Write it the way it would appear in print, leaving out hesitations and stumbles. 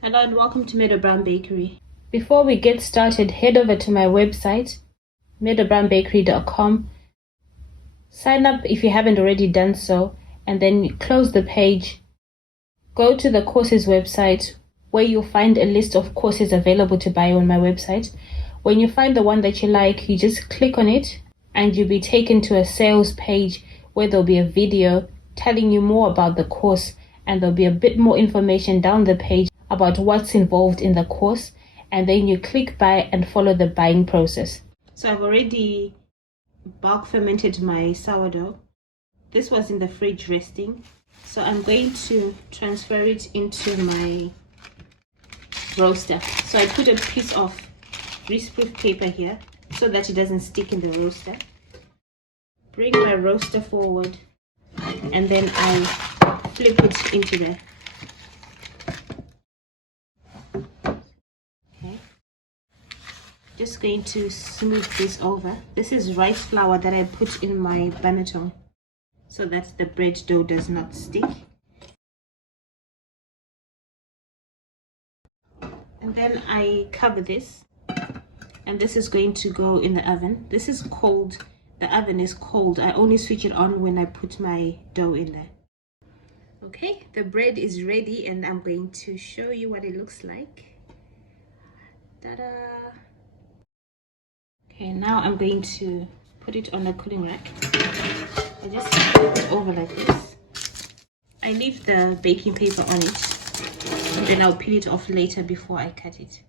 Hello and welcome to Meadow Bakery. Before we get started, head over to my website, meadowbakery.com. Sign up if you haven't already done so, and then close the page. Go to the courses website where you'll find a list of courses available to buy on my website. When you find the one that you like, you just click on it and you'll be taken to a sales page where there'll be a video telling you more about the course, and there'll be a bit more information down the page about what's involved in the course, and then you click buy and follow the buying process. So I've already bulk fermented my sourdough. This was in the fridge resting, so I'm going to transfer it into my roaster. So I put a piece of greaseproof paper here so that it doesn't stick in the roaster. Bring my roaster forward and then I flip it into there. Okay. Just going to smooth this over. This is rice flour that I put in my banneton so that the bread dough does not stick. And then I cover this, and this is going to go in the oven. This is cold. The oven is cold. I only switch it on when I put my dough in there. Okay, the bread is ready and I'm going to show you what it looks like. Ta-da! Okay, now I'm going to put it on a cooling rack. I just put it over like this. I leave the baking paper on it, and then I'll peel it off later before I cut it.